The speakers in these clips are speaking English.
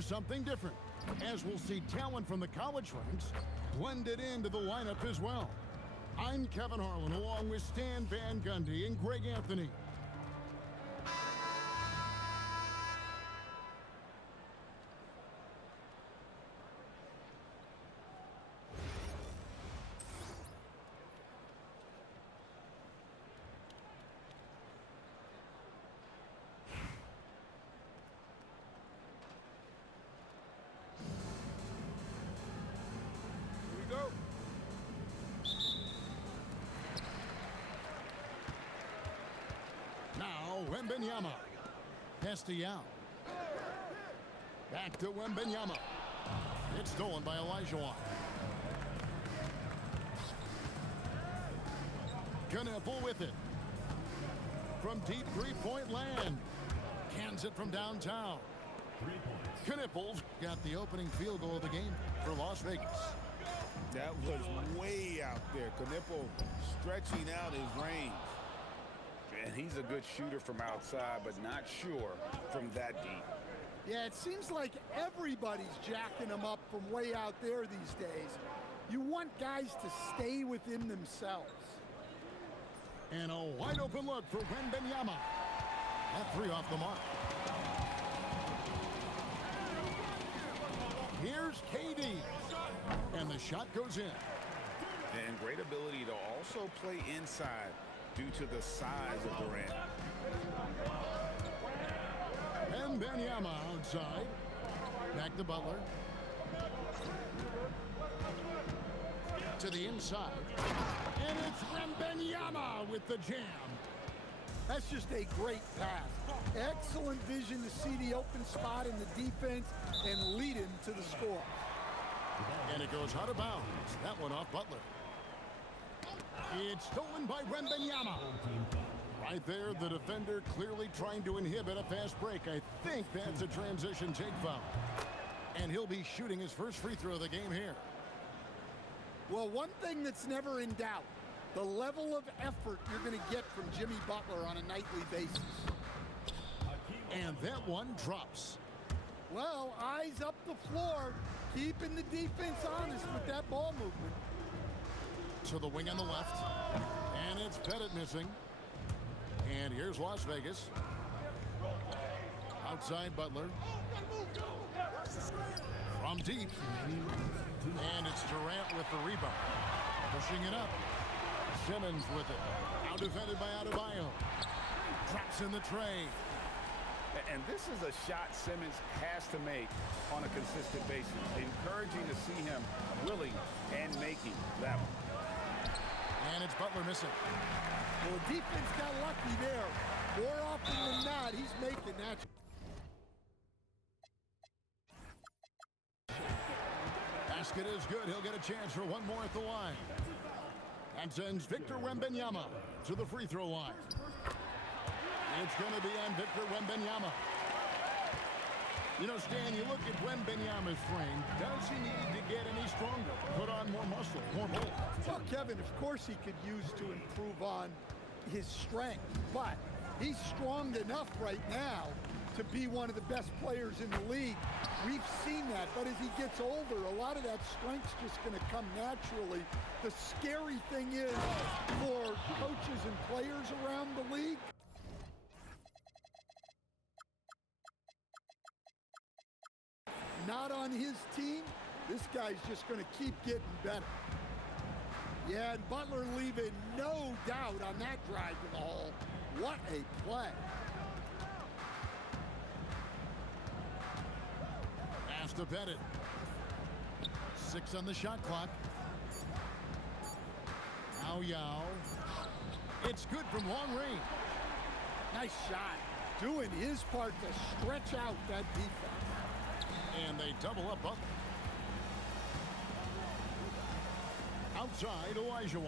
something different, as we'll see talent from the college ranks blended into the lineup as well. I'm Kevin Harlan, along with Stan Van Gundy and Greg Anthony. Wembenyama. Pass to Yao. Back to Wembenyama. It's stolen by Elijah. Knippel with it. From deep three-point land. Cans it from downtown. Knippel's got the opening field goal of the game for Las Vegas. That was way out there. Knippel stretching out his range. And he's a good shooter from outside, but not sure from that deep. Yeah, it seems like everybody's jacking him up from way out there these days. You want guys to stay within themselves. And a wide open look for Wembenyama. That three off the mark. Here's KD. And the shot goes in. And great ability to also play inside due to the size of Durant. Wembenyama outside. Back to Butler. To the inside. And it's Wembenyama with the jam. That's just a great pass. Excellent vision to see the open spot in the defense and lead him to the score. And it goes out of bounds. That one off Butler. It's stolen by Wembenyama. Right there, the defender clearly trying to inhibit a fast break. I think that's a transition take foul. And he'll be shooting his first free throw of the game here. Well, one thing that's never in doubt, the level of effort you're going to get from Jimmy Butler on a nightly basis. And that one drops. Well, eyes up the floor, keeping the defense honest with that ball movement. To the wing on the left. And it's Pettit missing. And here's Las Vegas. Outside Butler. From deep. And it's Durant with the rebound. Pushing it up. Simmons with it. Now defended by Adebayo. Drops in the tray. And this is a shot Simmons has to make on a consistent basis. Encouraging to see him willing and making that one. And it's Butler missing. Well, defense got lucky there. More often than not, he's making that. Basket is good. He'll get a chance for one more at the line. And sends Victor Wembanyama to the free throw line. It's going to be on Victor Wembanyama. You know, Stan, you look at Wembanyama's frame. Does he need to get any stronger? Put on more muscle, more bulk? Well, Kevin, of course he could use to improve on his strength. But he's strong enough right now to be one of the best players in the league. We've seen that. But as he gets older, a lot of that strength's just going to come naturally. The scary thing is for coaches and players around the league, not on his team, this guy's just going to keep getting better. Yeah, and Butler leaving no doubt on that drive to the hole. What a play. Pass to Pettit. 6 on the shot clock. Now Yao. It's good from long range. Nice shot. Doing his part to stretch out that defense. And they double up Butler. Outside, Elijah.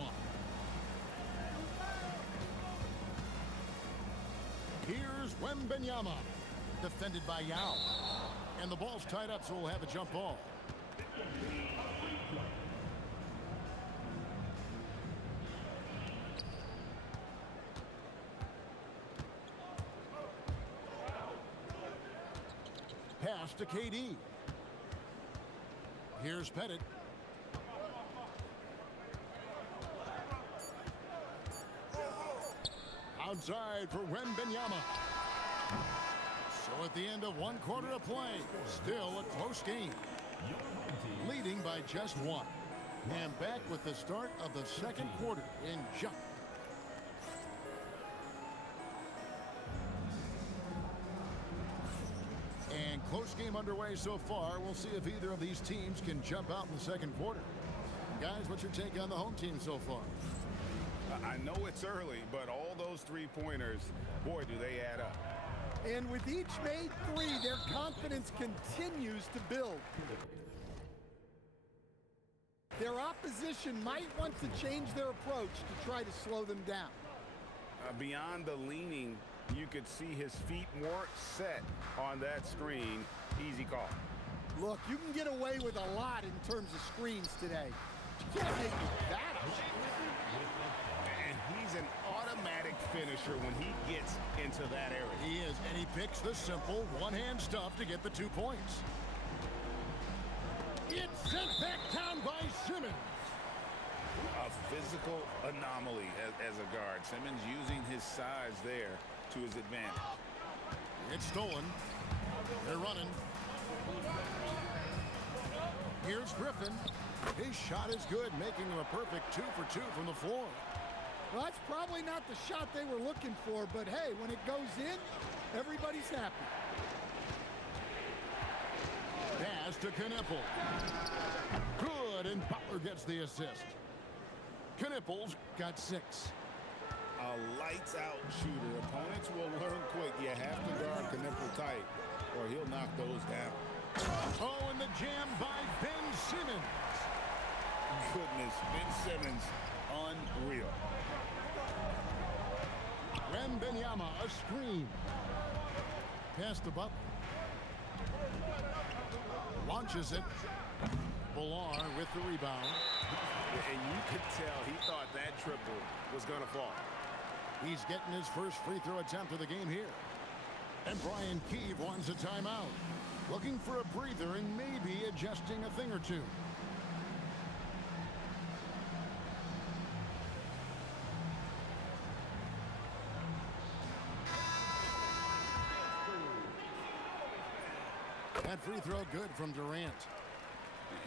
Here's Wembenyama. Defended by Yao. And the ball's tied up, so we'll have a jump ball. Pass to KD. Here's Pettit. Outside for Wembanyama. So at the end of one quarter of play, still a close game. Leading by just one. And back with the start of the second quarter in just. And close game underway so far. We'll see if either of these teams can jump out in the second quarter. Guys, what's your take on the home team so far? I know it's early, but all those three-pointers, boy, do they add up. And with each made three, their confidence continues to build. Their opposition might want to change their approach to try to slow them down. Beyond the leaning, you could see his feet weren't set on that screen. Easy call. Look, you can get away with a lot in terms of screens today. You can't make that up. And he's an automatic finisher when he gets into that area. He is, and he picks the simple one-hand stuff to get the 2 points. It's sent back down by Simmons. A physical anomaly as a guard. Simmons using his size there to his advantage. It's stolen. They're running. Here's Griffin. His shot is good, making him a perfect 2 for 2 from the floor. Well, that's probably not the shot they were looking for, but hey, when it goes in, everybody's happy. Pass to Knippel. Good, and Butler gets the assist. Knippel's got 6. A lights-out shooter. Opponents will learn quick. You have to guard Knippel tight, or he'll knock those down. Oh, and the jam by Ben Simmons. Goodness, Ben Simmons, unreal. Wembanyama, a screen. Pass to Butler. Launches it. Villar with the rebound. And you could tell he thought that triple was going to fall. He's getting his first free throw attempt of the game here. And Brian Keefe wants a timeout. Looking for a breather and maybe adjusting a thing or two. That free throw good from Durant.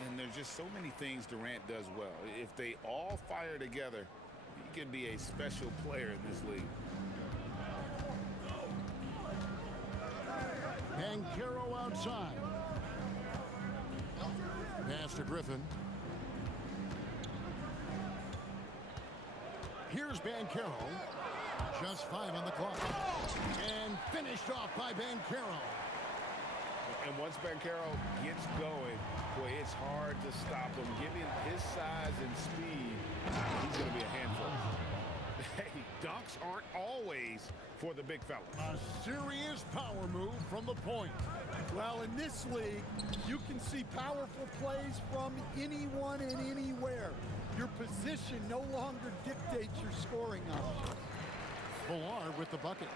And there's just so many things Durant does well. If they all fire together, he could be a special player in this league. Banchero outside. Pass to Griffin. Here's Banchero. Just 5 on the clock. And finished off by Banchero. And once Banchero gets going, boy, it's hard to stop him. Given his size and speed, he's going to be a handful. Hey, dunks aren't always for the big fella. A serious power move from the point. Well, in this league, you can see powerful plays from anyone and anywhere. Your position no longer dictates your scoring options. Villar with the bucket.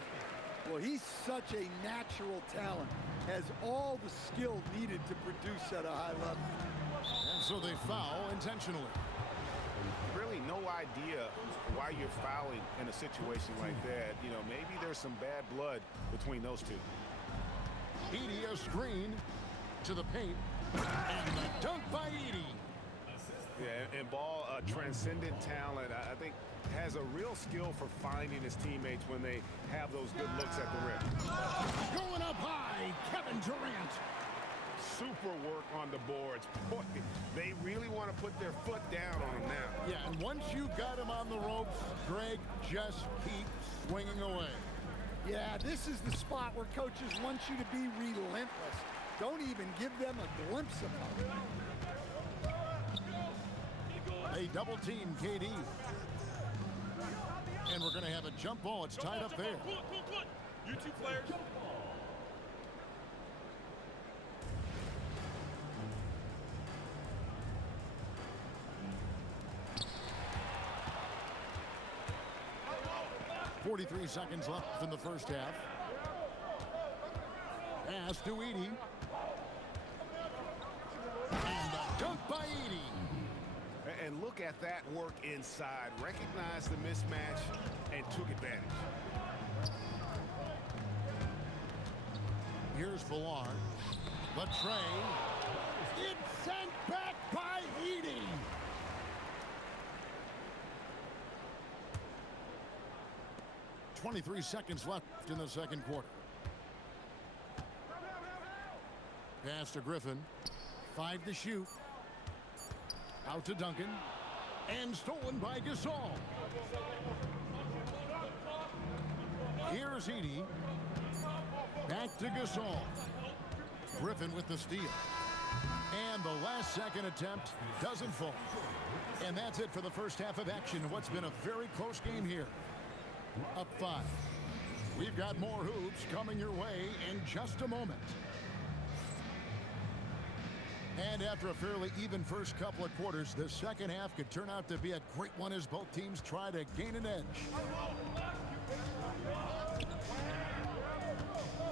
Well, he's such a natural talent. Has all the skill needed to produce at a high level. And so they foul intentionally. Really no idea why you're fouling in a situation like that. You know, maybe there's some bad blood between those two. Edey a screen to the paint. And the dunk by Edey. Yeah, and Ball, a transcendent talent, I think has a real skill for finding his teammates when they have those good looks at the rim. Going up high, Kevin Durant. Super work on the boards. Boy, they really want to put their foot down on him now. Yeah, and once you've got him on the ropes, Greg, just keep swinging away. Yeah, this is the spot where coaches want you to be relentless. Don't even give them a glimpse of hope. They double team KD. And we're going to have a jump ball. It's tied up there. You two players. .43 seconds left in the first half. Pass to Edey. at that work inside. Recognized the mismatch and took advantage. Here's Villar. The tray. It's sent back by Edey. .23 seconds left in the second quarter. Pass to Griffin. 5 to shoot. Out to Duncan. And stolen by Gasol. Here's Edey. Back to Gasol. Griffin with the steal. And the last second attempt doesn't fall. And that's it for the first half of action. What's been a very close game here. Up 5. We've got more hoops coming your way in just a moment. And after a fairly even first couple of quarters, the second half could turn out to be a great one as both teams try to gain an edge.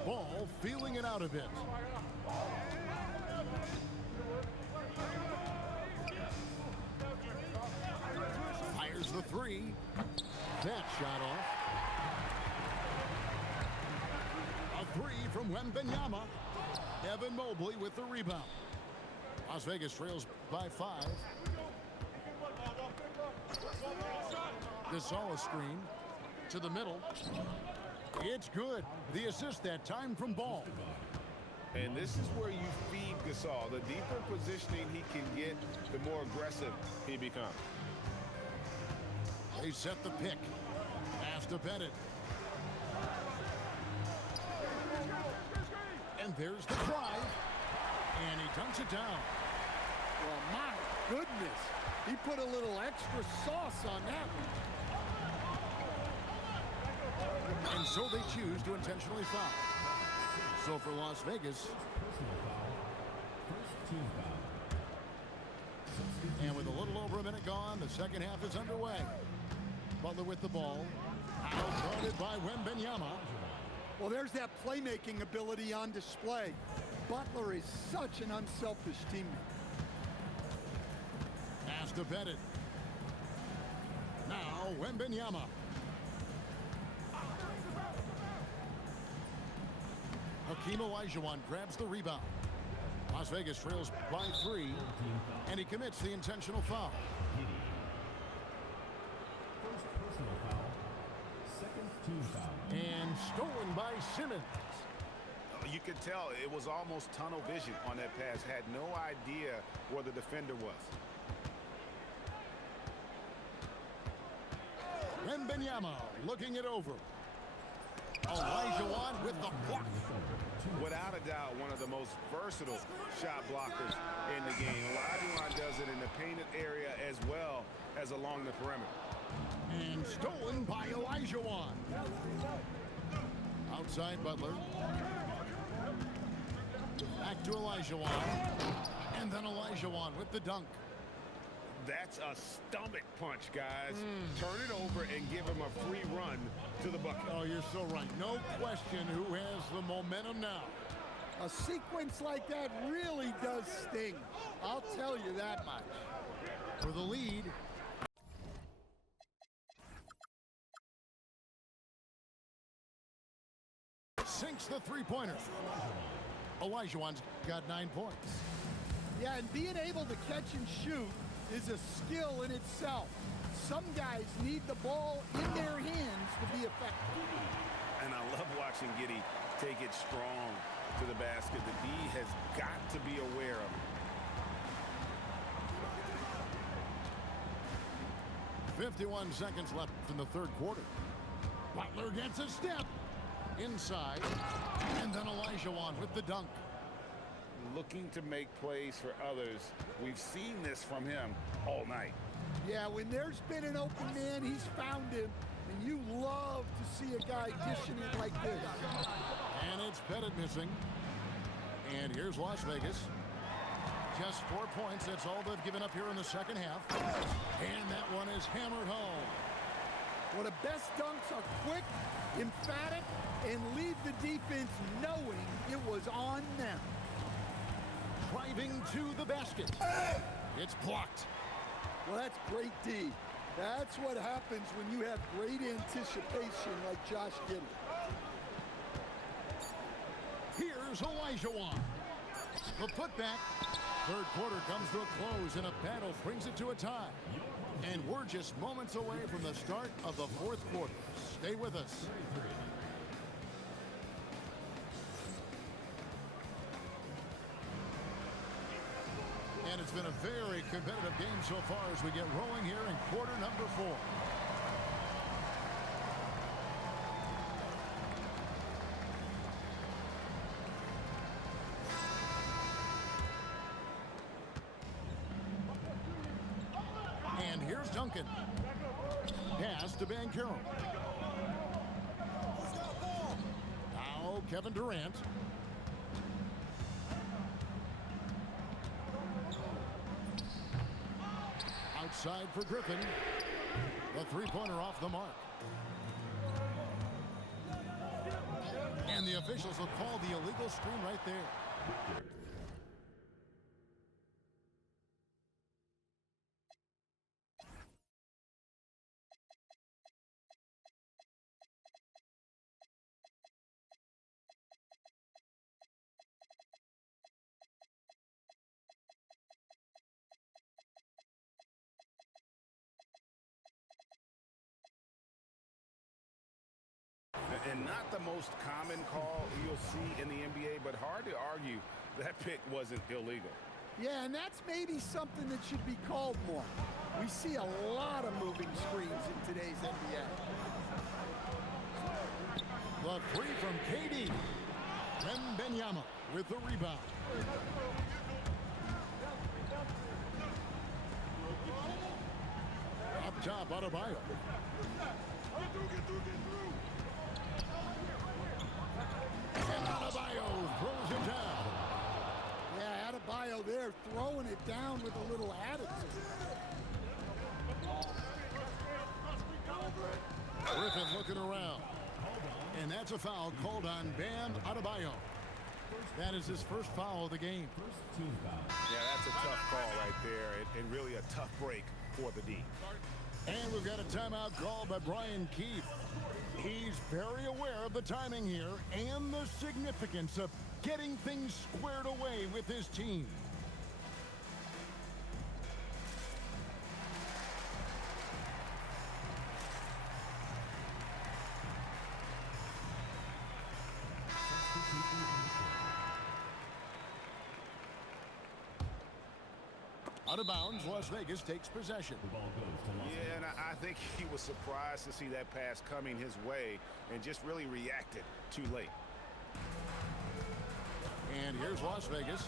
Ball feeling it out a bit. Fires the 3. That shot off. A 3 from Wembanyama. Evan Mobley with the rebound. Las Vegas trails by 5. Gasol screen to the middle. It's good. The assist that time from Ball. And this is where you feed Gasol. The deeper positioning he can get, the more aggressive he becomes. They set the pick. Pass to Bennett. And there's the drive. And he dunks it down. Well, my goodness. He put a little extra sauce on that one. And so they choose to intentionally foul. So for Las Vegas. And with a little over a minute gone, the second half is underway. Butler with the ball. Outguarded by Wembanyama. Well, there's that playmaking ability on display. Butler is such an unselfish teammate. Pass to Bennett. Now Wembanyama. Hakeem Olajuwon grabs the rebound. Las Vegas trails by 3, and he commits the intentional foul. First personal foul. Second team foul. And stolen by Simmons. You could tell it was almost tunnel vision on that pass. Had no idea where the defender was. Wembanyama looking it over. Olajuwon with the block. Without a doubt, one of the most versatile shot blockers in the game. Olajuwon does it in the painted area as well as along the perimeter. And stolen by Olajuwon. Outside Butler. Back to Olajuwon. And then Olajuwon with the dunk. That's a stomach punch, guys. Turn it over and give him a free run to the bucket. Oh, you're so right. No question who has the momentum now. A sequence like that really does sting. I'll tell you that much. For the lead. Sinks the three-pointer. Olajuwon's got 9 points. Yeah, and being able to catch and shoot is a skill in itself. Some guys need the ball in their hands to be effective. And I love watching Giddey take it strong to the basket. The D has got to be aware of it. 51 seconds left in the third quarter. Butler gets a step inside, and then Olajuwon with the dunk. Looking to make plays for others. We've seen this from him all night. Yeah, when there's been an open man, he's found him, and you love to see a guy dishing it like this. And it's Pettit missing. And here's Las Vegas. Just 4 points. That's all they've given up here in the second half. And that one is hammered home. Well, the best dunks are quick, emphatic, and leave the defense knowing it was on them. Driving to the basket. It's blocked. Well, that's great D. That's what happens when you have great anticipation like Josh Giddey. Here's Olajuwon. The putback. Third quarter comes to a close, and a battle brings it to a tie. And we're just moments away from the start of the fourth quarter. Stay with us. And it's been a very competitive game so far as we get rolling here in quarter number 4. And here's Duncan. Pass to Banchero. Now Kevin Durant. Outside for Griffin. The three-pointer off the mark. And the officials will call the illegal screen right there. And not the most common call you'll see in the NBA, but hard to argue that pick wasn't illegal. Yeah, and that's maybe something that should be called more. We see a lot of moving screens in today's NBA. The three from KD. Wembanyama with the rebound. Up top, Adebayo. And Adebayo throws it down. Yeah, Adebayo there throwing it down with a little attitude. Griffin looking around. And that's a foul called on Bam Adebayo. That is his first foul of the game. Yeah, that's a tough call right there, and really a tough break for the D. And we've got a timeout called by Brian Keefe. He's very aware of the timing here and the significance of getting things squared away with his team. Out of bounds, Las Vegas takes possession. Yeah, and I think he was surprised to see that pass coming his way and just really reacted too late. And here's Las Vegas.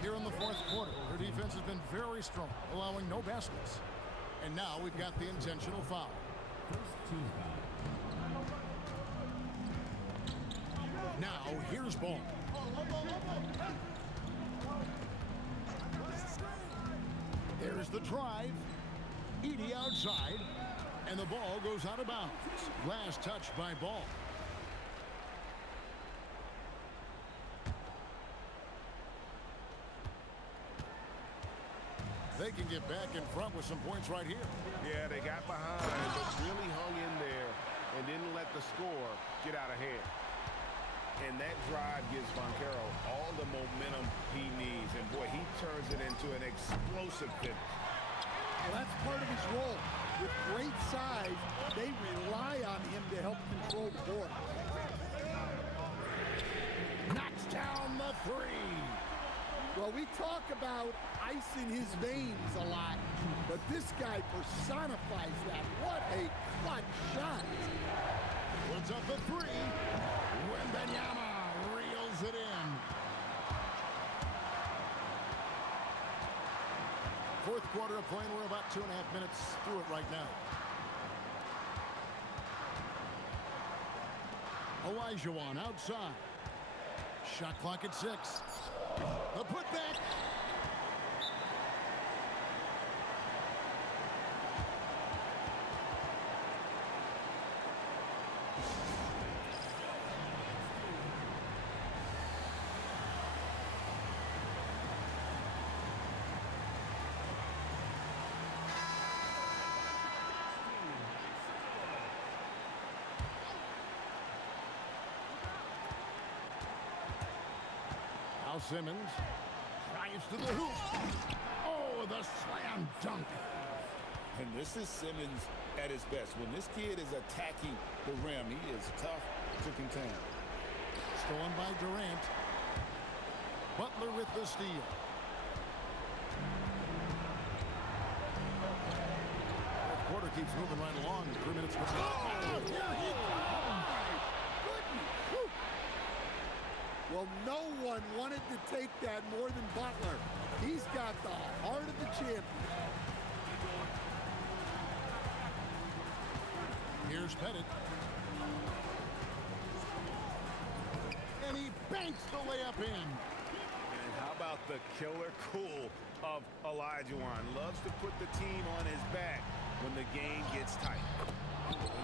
Here in the fourth quarter, her defense has been very strong, allowing no baskets. And now we've got the intentional foul. Now here's Ball. There's the drive. Edey outside. And the ball goes out of bounds. Last touch by Ball. They can get back in front with some points right here. Yeah, they got behind, but really hung in there and didn't let the score get out of hand. And that drive gives Banchero all the momentum he needs. And, boy, he turns it into an explosive finish. Well, that's part of his role. With great size, they rely on him to help control the board. Knocks down the three. Well, we talk about ice in his veins a lot, but this guy personifies that. What a clutch shot. Puts up the three. Wembanyama reels it in. Fourth quarter of play. We're about 2.5 minutes through it right now. Olajuwon outside. Shot clock at 6. The putback. Simmons drives to the hoop. Oh, the slam dunk. And this is Simmons at his best. When this kid is attacking the rim, he is tough to contain. Stolen by Durant. Butler with the steal. Fourth quarter keeps moving right along. 3 minutes to go. Oh, here he comes. Goodness. Whew. Well, no one wanted to take that more than Butler. He's got the heart of the champion. Here's Pettit. And he banks the layup in. And how about the killer cool of Olajuwon? Loves to put the team on his back when the game gets tight.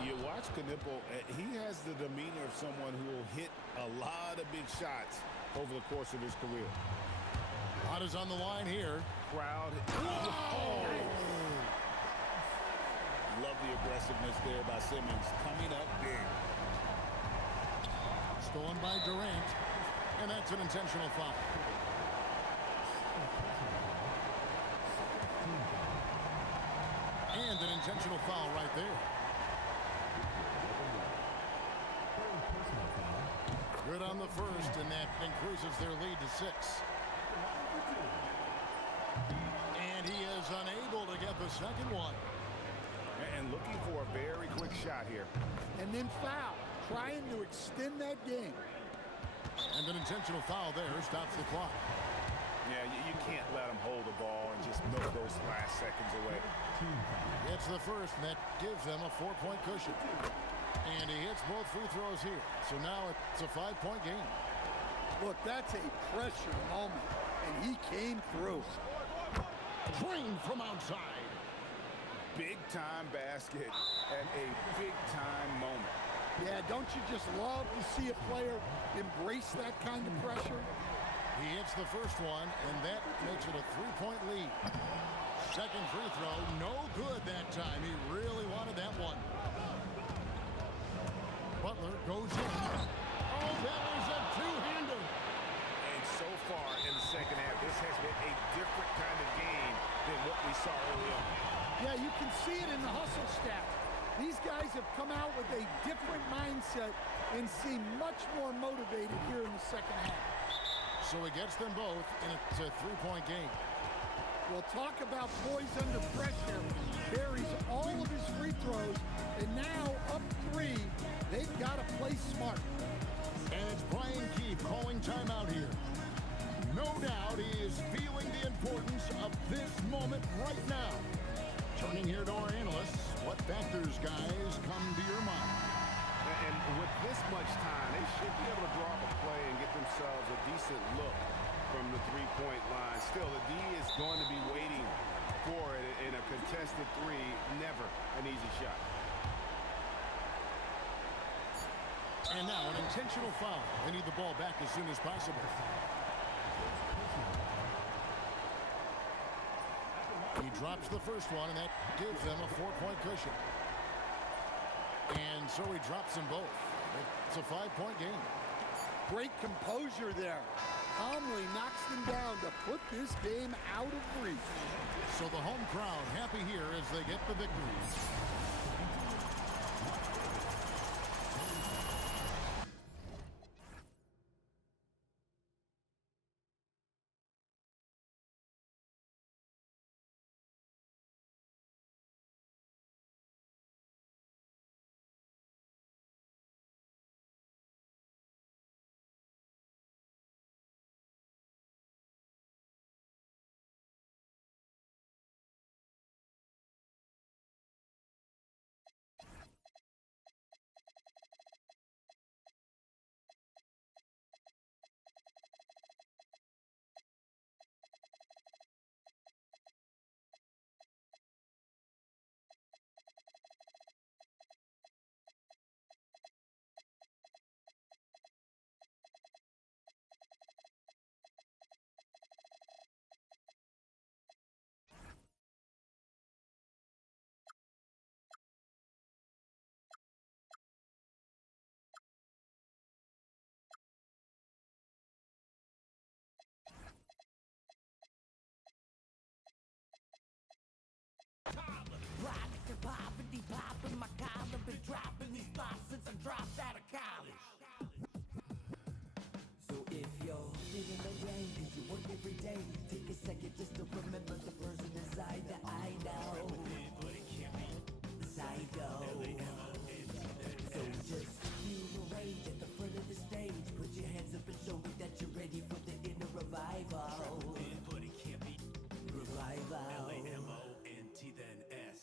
You watch Knipple, he has the demeanor of someone who will hit a lot of big shots over the course of his career. Lot is on the line here. Crowd. Oh. Love the aggressiveness there by Simmons. Coming up big. Stolen by Durant. And that's an intentional foul. And an intentional foul right there. Good on the first, and that increases their lead to 6. And he is unable to get the second one. And looking for a very quick shot here. And then foul, trying to extend that game. And an intentional foul there stops the clock. Yeah, you can't let him hold the ball and just milk those last seconds away. It's the first, and that gives them a 4-point cushion. And he hits both free throws here. So now it's a 5-point game. Look, that's a pressure moment, and he came through. Drained from outside. Big-time basket at a big-time moment. Yeah, don't you just love to see a player embrace that kind of pressure? He hits the first one, and that makes it a 3-point lead. Second free throw, no good that time. He really wanted that one. Butler goes in. Oh, that was a two-hander. And so far in the second half, this has been a different kind of game than what we saw early on. Yeah, you can see it in the hustle stats. These guys have come out with a different mindset and seem much more motivated here in the second half. So he gets them both, and it's a 3-point game. Well, talk about poise under pressure. Buries all of his free throws, and now up 3, they've got to play smart. And it's Brian Keefe calling timeout here. No doubt he is feeling the importance of this moment right now. Turning here to our analysts, what factors, guys, come to your mind? And with this much time, they should be able to draw up a play and get themselves a decent look from the three-point line. Still, the D is going to be waiting for it in a contested 3. Never an easy shot. And now an intentional foul. They need the ball back as soon as possible. He drops the first one, and that gives them a 4-point cushion. And so he drops them both. It's a 5-point game. Great composure there. Calmly knocks them down to put this game out of reach. So the home crowd happy here as they get the victory. dropped out of college. So if you're feeling the rain, cause you work every day, take a second just to remember the person inside that I know. Psycho. So just feel the rage at the front of the stage. Put your hands up and show me that you're ready for the inner revival. But it can't be revival. L-A-M-O-N-T then S.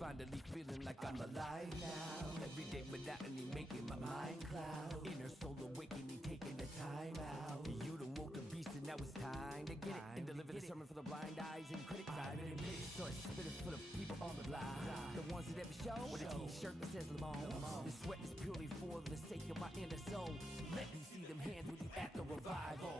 Finally feeling like I'm alive now. Everyday monotony making my mind cloud. Inner soul awakening, taking the time out. You done woke the beast and now it's time to get it. And deliver the sermon for the blind eyes and critics. I'm in a mix, so it's spitting full of people on the line. The ones that never show with a t-shirt that says Lamont. The sweat is purely for the sake of my inner soul. Let me see them hands when you at the revival.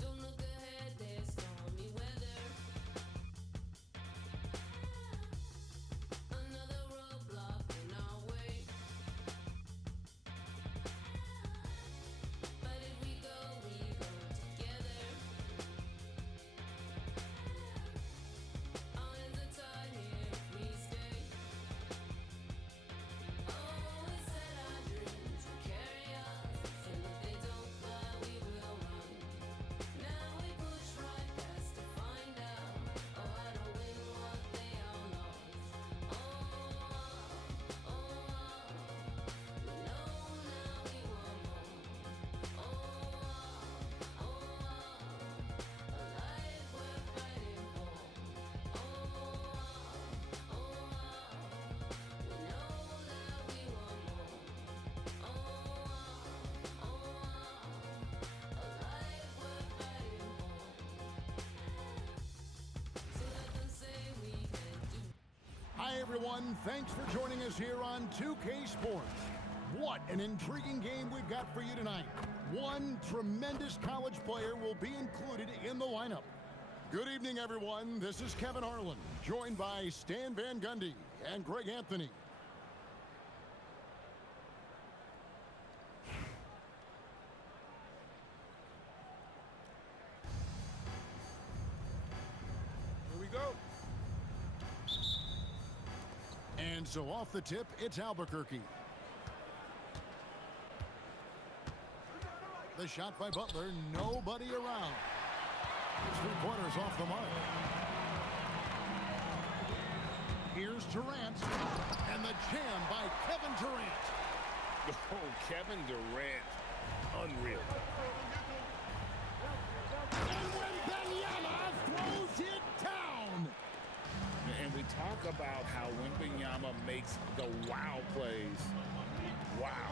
Don't look ahead, there's stormy weather. Another roadblock in our way. But if we go together. Our hands are tied here if we stay. Oh, we set our dreams will carry us, and if they don't fly, we will run. Now we push right past to find out. Oh, how to win what they all lost. Oh, we know now we want more. Oh, a life worth fighting for. Oh, we know that we want more. Oh, a life worth fighting for. So let them say we can do. Hi, everyone. Thanks for joining us here on 2K Sports. What an intriguing game we've got for you tonight. One tremendous college player will be included in the lineup. Good evening, everyone. This is Kevin Harlan, joined by Stan Van Gundy and Greg Anthony. Here we go. And so off the tip, it's Albuquerque. The shot by Butler, nobody around. 3-pointers off the mark. Here's Durant, and the jam by Kevin Durant. Oh, Kevin Durant. Unreal. And when Wembanyama throws it down. And we talk about how Wembanyama makes the wow plays. Wow.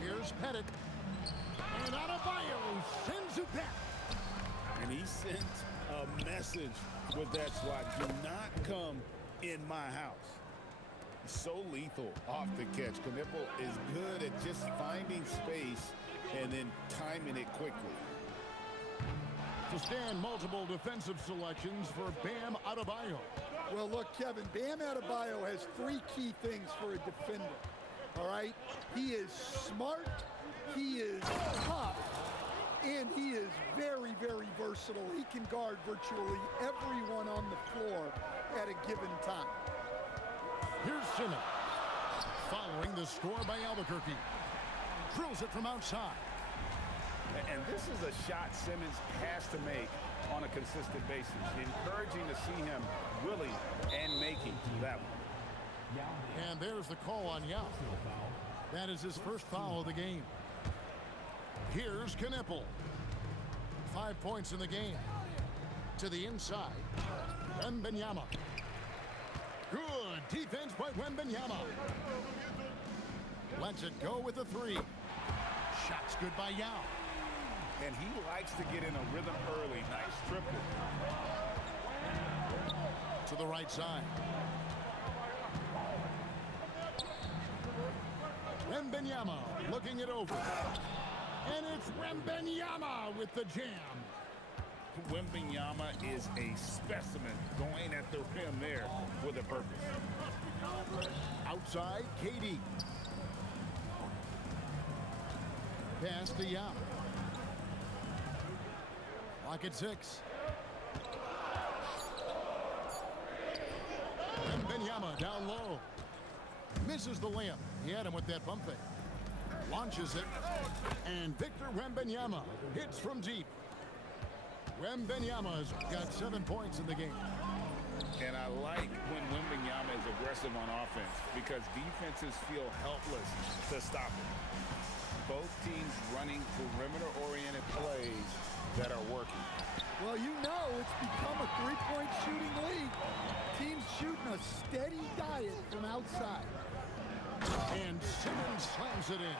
Here's Pettit. And Adebayo sends it back. And he sent a message with that swat. Do not come in my house. So lethal off the catch. Knipple is good at just finding space and then timing it quickly. To stand multiple defensive selections for Bam Adebayo. Well, look, Kevin, Bam Adebayo has three key things for a defender, all right? He is smart, he is tough, and he is very, very versatile. He can guard virtually everyone on the floor at a given time. Here's Simmons. Following the score by Albuquerque. Drills it from outside. And this is a shot Simmons has to make on a consistent basis. Encouraging to see him willing and making that one. And there's the call on Yao. That is his first foul of the game. Here's Knipple. 5 points in the game. To the inside. Wembanyama. Good defense by Wembanyama. Lets it go with a three. Shot's good by Yao. And he likes to get in a rhythm early. Nice triple. To the right side. Wembanyama looking it over. And it's Wembanyama with the jam. Wembanyama is a specimen going at the rim there with a purpose. Outside, KD. Pass to Yao. Lock at 6. Wembanyama down low. Misses the layup. He had him with that bump fake. Launches it. And Victor Wembanyama hits from deep. Wembanyama's got 7 points in the game. And I like when Wembanyama is aggressive on offense because defenses feel helpless to stop him. Both teams running perimeter-oriented plays that are working. Well, you know it's become a three-point shooting league. Teams shooting a steady diet from outside. And Simmons slams it in.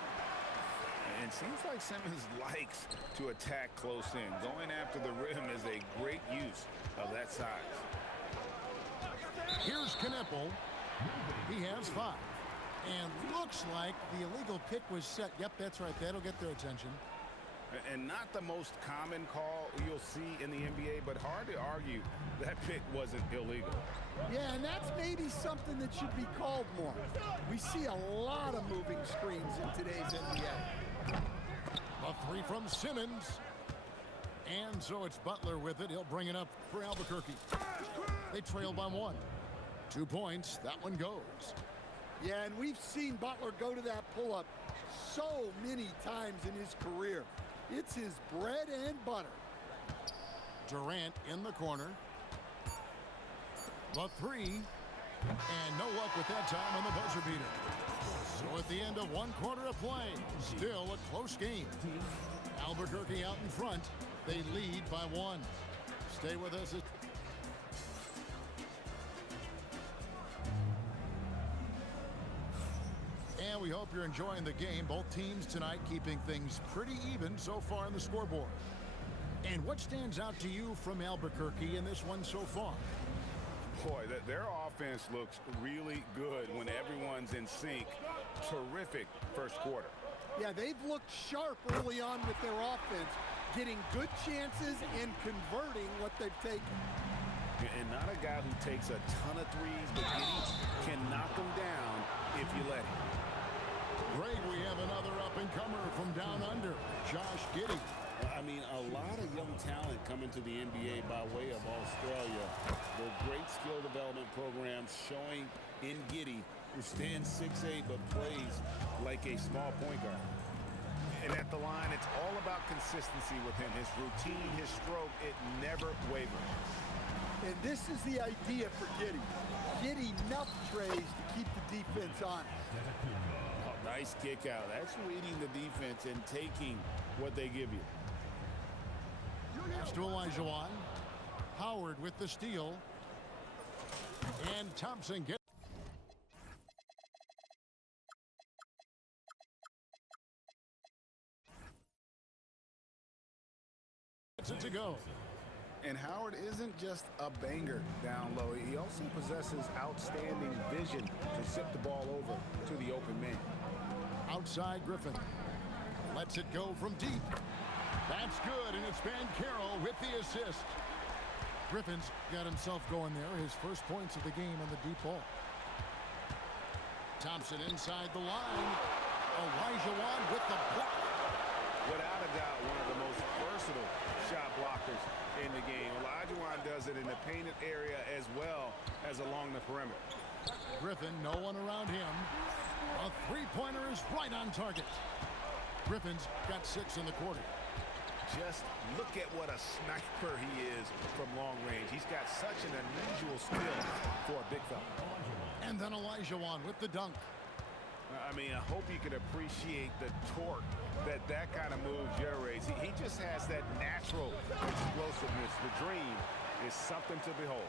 And it seems like Simmons likes to attack close in. Going after the rim is a great use of that size. Here's Knipple. He has 5. And looks like the illegal pick was set. Yep, that's right. That'll get their attention. And not the most common call you'll see in the NBA, but hard to argue that pick wasn't illegal. Yeah, and that's maybe something that should be called more. We see a lot of moving screens in today's NBA. A 3 from Simmons. And so it's Butler with it. He'll bring it up for Albuquerque. They trail by 1. 2 points. That one goes. Yeah, and we've seen Butler go to that pull-up so many times in his career. It's his bread and butter. Durant in the corner. The 3. And no luck with that time on the buzzer beater. So at the end of 1 quarter of play, still a close game. Albuquerque out in front. They lead by 1. Stay with us. And we hope you're enjoying the game. Both teams tonight keeping things pretty even so far on the scoreboard. And what stands out to you from Albuquerque in this one so far? Boy, their offense looks really good when everyone's in sync. Terrific first quarter. Yeah, they've looked sharp early on with their offense, getting good chances and converting what they've taken. And not a guy who takes a ton of threes, but can knock them down if you let him. Greg, we have another up-and-comer from down under, Josh Giddey. I mean, a lot of young talent coming to the NBA by way of Australia. Their great skill development programs showing in Giddey, who stands 6'8", but plays like a small point guard. And at the line, it's all about consistency with him. His routine, his stroke, it never wavers. And this is the idea for Giddey. Get enough trays to keep the defense honest. Oh, nice kick out. That's reading the defense and taking what they give you. Pass to Olajuwon. Howard with the steal. And Thompson gets it to go. And Howard isn't just a banger down low. He also possesses outstanding vision to zip the ball over to the open man. Outside Griffin. Lets it go from deep. That's good, and it's Banchero with the assist. Griffin's got himself going there. His first points of the game on the deep ball. Thompson inside the line. Elijah with the block. Without a doubt, one of the most versatile shot blockers in the game. Olajuwon does it in the painted area as well as along the perimeter. Griffin, no one around him. A three-pointer is right on target. Griffin's got 6 in the quarter. Just look at what a sniper he is from long range. He's got such an unusual skill for a big fella. And then Elijah with the dunk. I mean, I hope you can appreciate the torque that kind of move generates. He just has that natural explosiveness. The dream is something to behold.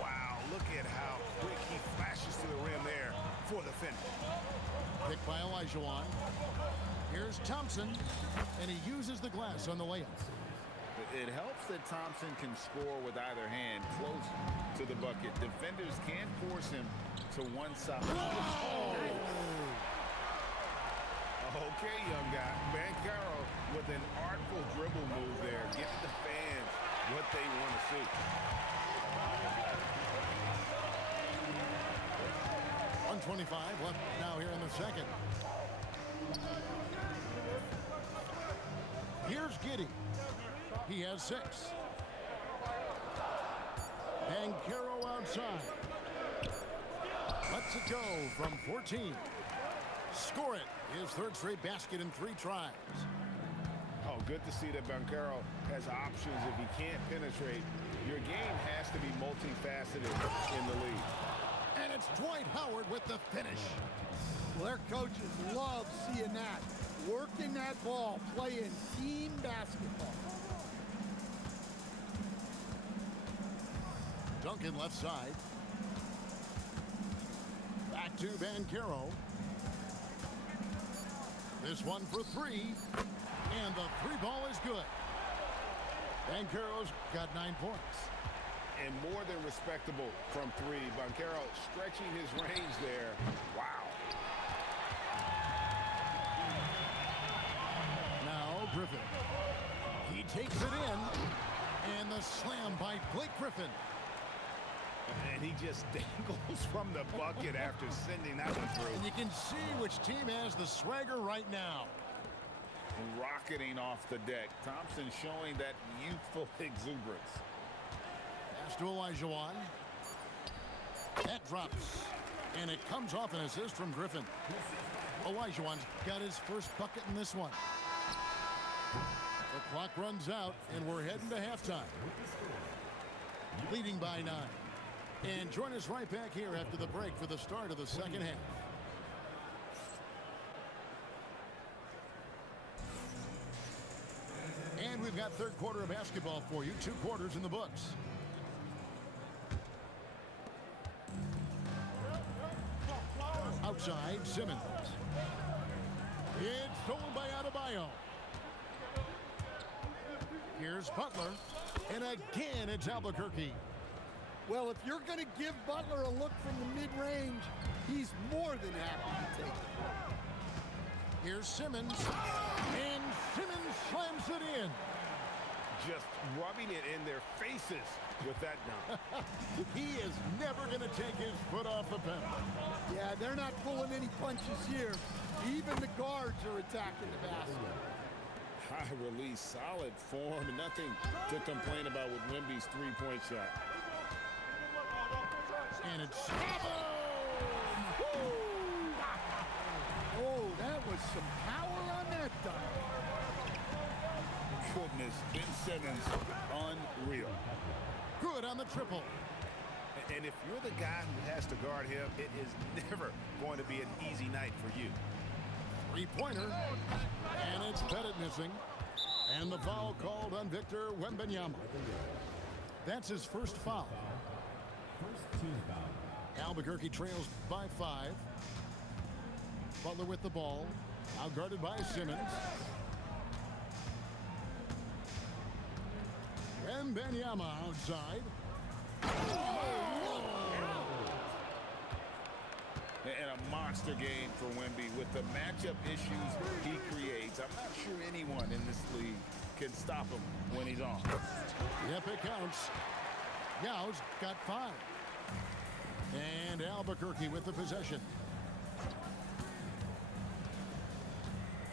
Wow, look at how quick he flashes to the rim there for the finish. Picked by Elijah. Here's Thompson, and he uses the glass on the layup. It helps that Thompson can score with either hand close to the bucket. Defenders can't force him to one side. Oh. Okay, young guy. Banchero with an artful dribble move there, getting the fans what they want to see. 125 left now here in the second. Here's Giddey. He has 6. Banchero outside. Lets it go from 14. Score it. His third straight basket in 3 tries. Oh, good to see that Banchero has options if he can't penetrate. Your game has to be multifaceted in the league. And it's Dwight Howard with the finish. Well, their coaches love seeing that. Working that ball, playing team basketball. Duncan left side. Back to Banchero. This one for 3. And the 3 ball is good. Banchero's got 9 points. And more than respectable from 3. Banchero stretching his range there. Wow. Now Griffin. He takes it in. And the slam by Blake Griffin. And he just dangles from the bucket after sending that one through. And you can see which team has the swagger right now. Rocketing off the deck. Thompson showing that youthful exuberance. Pass to Elijah. That drops. And it comes off an assist from Griffin. Elijah's got his first bucket in this one. The clock runs out, and we're heading to halftime. Leading by 9. And join us right back here after the break for the start of the second half. And we've got third quarter of basketball for you. 2 quarters in the books. Outside, Simmons. It's stolen by Adebayo. Here's Butler. And again, it's Albuquerque. Well, if you're going to give Butler a look from the mid-range, he's more than happy to take it. Here's Simmons. And Simmons slams it in. Just rubbing it in their faces with that dunk. He is never going to take his foot off the pedal. Yeah, they're not pulling any punches here. Even the guards are attacking the basket. High release, solid form, nothing to complain about with Wemby's three-point shot. And it's Oh, that was some power on that dunk. Goodness, Ben Simmons, unreal. good on the triple. And if you're the guy who has to guard him, it is never going to be an easy night for you. Three-pointer, and it's Pettit missing. And the foul called on Victor Wembanyama. That's his first foul. First team foul. Albuquerque trails by 5. Butler with the ball, outguarded by Simmons. Wembanyama outside. And a monster game for Wemby with the matchup issues he creates. I'm not sure anyone in this league can stop him when he's on. Yep, it counts. Yao's got 5. And Albuquerque with the possession.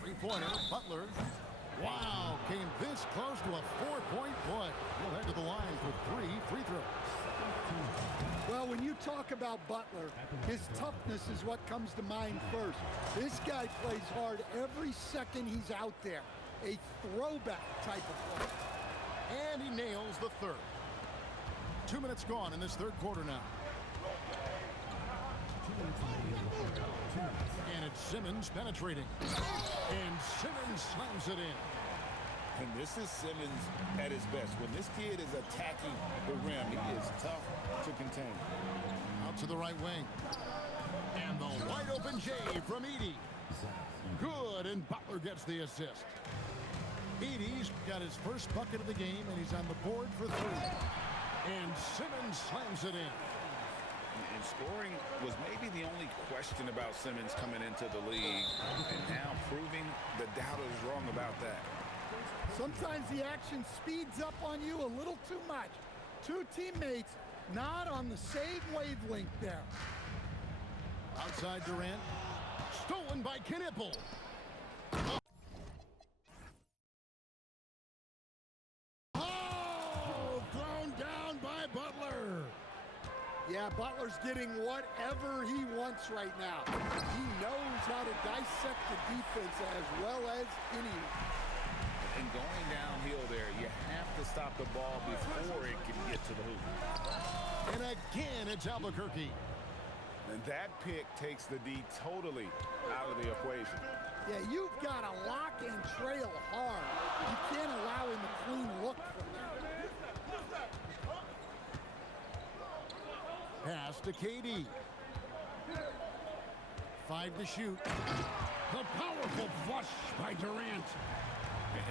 Three-pointer, Butler. Wow, came this close to a 4-point play. He'll head to the line for 3 free throws. Well, when you talk about Butler, his toughness is what comes to mind first. This guy plays hard every second he's out there. A throwback type of play. And he nails the third. 2 minutes gone in this third quarter now. And it's Simmons penetrating. And Simmons slams it in. And this is Simmons at his best. When this kid is attacking the rim, he is tough to contain. Out to the right wing. And the wide open J from Edey. Good, and Butler gets the assist. Edey's got his first bucket of the game, and he's on the board for 3. And Simmons slams it in. And scoring was maybe the only question about Simmons coming into the league. And now proving the doubters wrong about that. Sometimes the action speeds up on you a little too much. 2 teammates not on the same wavelength there. Outside Durant. Stolen by Knipple. Oh, thrown down by Butler. Yeah, Butler's getting whatever he wants right now. He knows how to dissect the defense as well as anyone. And going downhill there, you have to stop the ball before it can get to the hoop. And again, it's Albuquerque. And that pick takes the D totally out of the equation. Yeah, you've got to lock and trail hard. You can't allow him a clean look from there. Pass to KD. 5 to shoot. The powerful flush by Durant.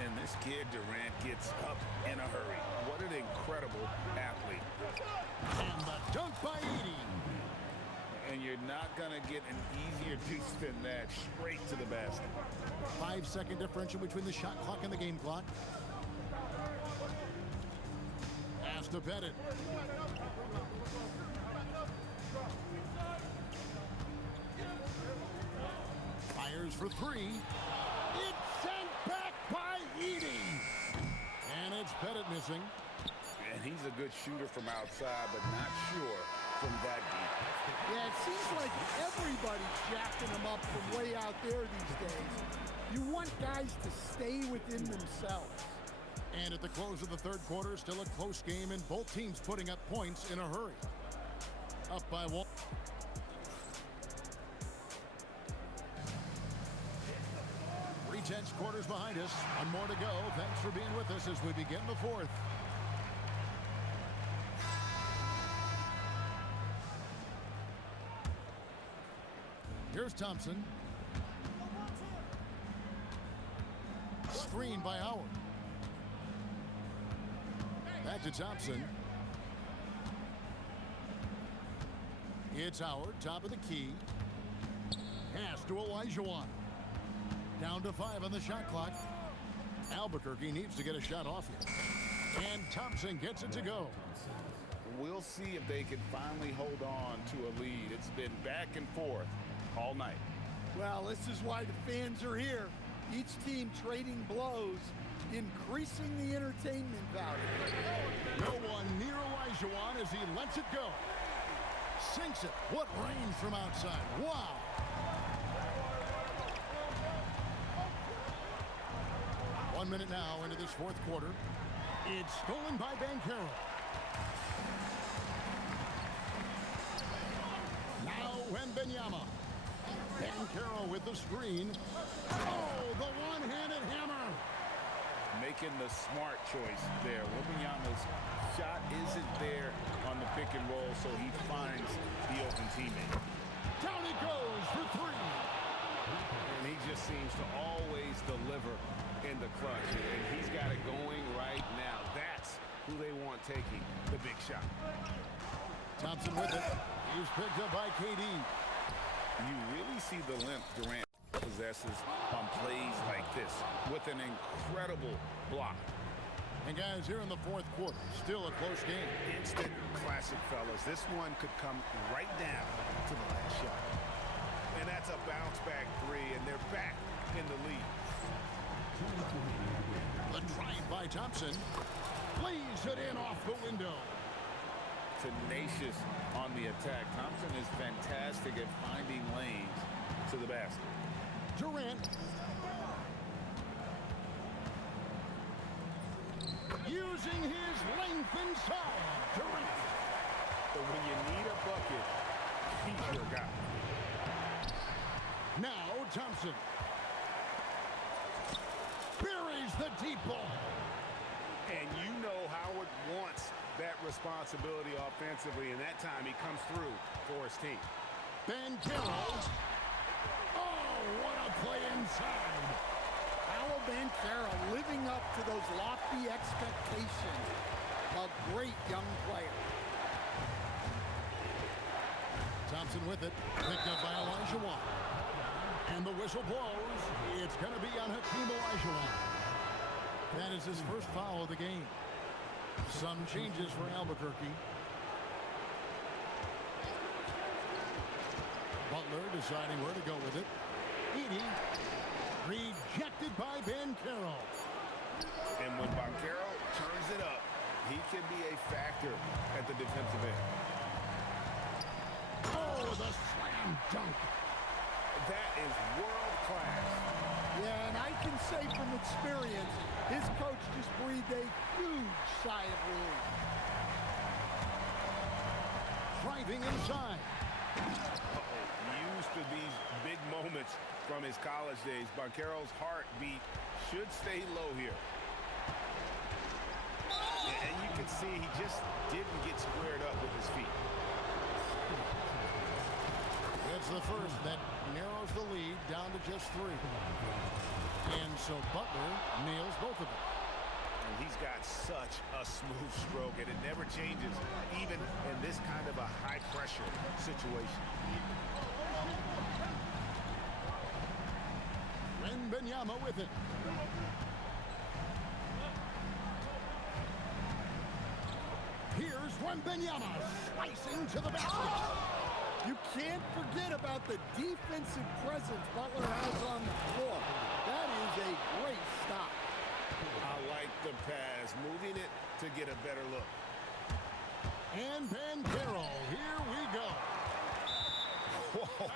And this kid, Durant, gets up in a hurry. What an incredible athlete. And the dunk by Edey. And you're not going to get an easier piece than that. Straight to the basket. 5-second differential between the shot clock and the game clock. Has to bet it. Fires for 3. It's sent back by Edey. And it's Pettit missing. And he's a good shooter from outside, but not sure from that deep. Yeah, it seems like everybody's jacking him up from way out there these days. You want guys to stay within themselves. And at the close of the third quarter, still a close game, and both teams putting up points in a hurry. Up by 1. Tense quarters behind us. 1 more to go. Thanks for being with us as we begin the fourth. Here's Thompson. Screen by Howard. Back to Thompson. It's Howard, top of the key. Pass to Olajuwon. Down to 5 on the shot clock. Albuquerque needs to get a shot off here. And Thompson gets it to go. We'll see if they can finally hold on to a lead. It's been back and forth all night. Well, this is why the fans are here. Each team trading blows, increasing the entertainment value. No one near Olajuwon as he lets it go. Sinks it. What range from outside. Wow. One minute now into this fourth quarter. It's stolen by Banchero. Now Wembanyama. Banchero with the screen. Oh, the one-handed hammer. Making the smart choice there. Wembanyama's shot isn't there on the pick and roll, so he finds the open teammate. Down he goes for 3. And he just seems to always deliver in the clutch. And he's got it going right now. That's who they want taking the big shot. Thompson with it. He's picked up by KD. You really see the limp Durant possesses on plays like this with an incredible block. And guys, here in the fourth quarter, still a close game. Instant classic, fellas. This one could come right down to the last shot. And that's a bounce back three, and they're back in the lead. The drive by Thompson. Lays it in off the window. Tenacious on the attack. Thompson is fantastic at finding lanes to the basket. Durant. Using his length inside. Durant. But when you need a bucket, he's your guy. Now Thompson. Buries the deep ball. And you know Howard wants that responsibility offensively, and that time he comes through for his team. Banchero. Oh, what a play inside. Paolo Banchero living up to those lofty expectations. A great young player. Thompson with it. Picked up by Olajuwon. And the whistle blows. It's going to be on Hakeem Olajuwon. That is his first foul of the game. Some changes for Albuquerque. Butler deciding where to go with it. Edey. Rejected by Banchero. And when Banchero turns it up, he can be a factor at the defensive end. Oh, the slam dunk. That is world class. Yeah, and I can say from experience, his coach just breathed a huge sigh of relief. Driving inside. Used to these big moments from his college days. Banchero's heartbeat should stay low here. And you can see he just didn't get squared up with his feet. It's the first that narrows the lead down to just 3. And so Butler nails both of them. And he's got such a smooth stroke, and it never changes, even in this kind of a high-pressure situation. Wembanyama with it. Here's Wembanyama slicing to the basket. You can't forget about the defensive presence Butler has on the floor. That is a great stop. I like the pass, moving it to get a better look. And Banchero, here we go. Whoa,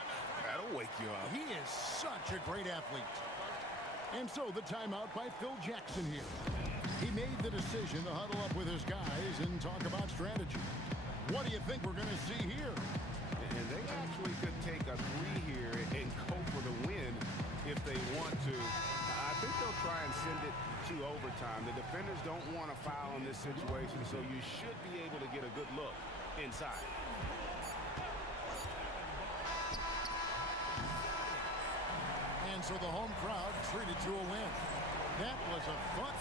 that'll wake you up. He is such a great athlete. And so the timeout by Phil Jackson here. He made the decision to huddle up with his guys and talk about strategy. What do you think we're going to see here? And they actually could take a 3 here and go for the win if they want to. I think they'll try and send it to overtime. The defenders don't want to foul in this situation, so you should be able to get a good look inside. And so the home crowd treated to a win. That was a fun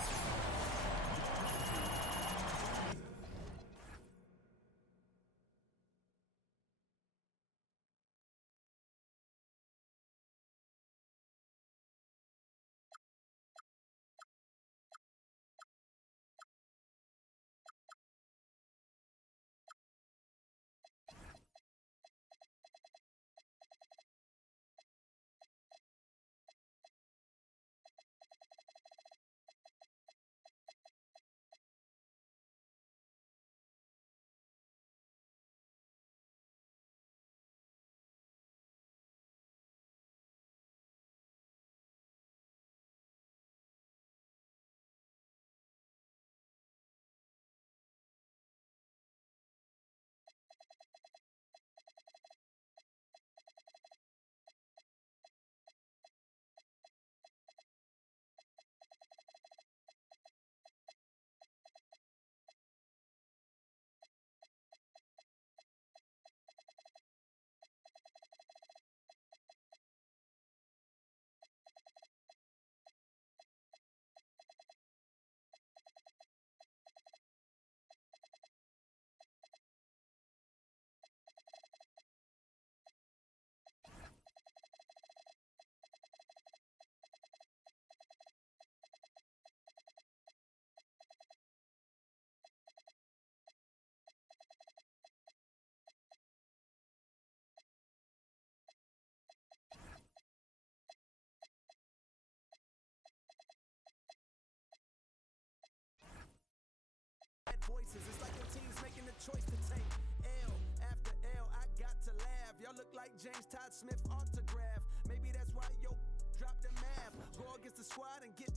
look like James Todd Smith autograph. Maybe that's why yo drop the math. Go against the squad and get.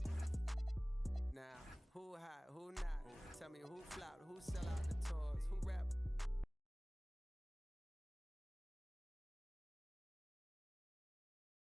Now, who hot, who not? Tell me who flopped, who sell out the tours.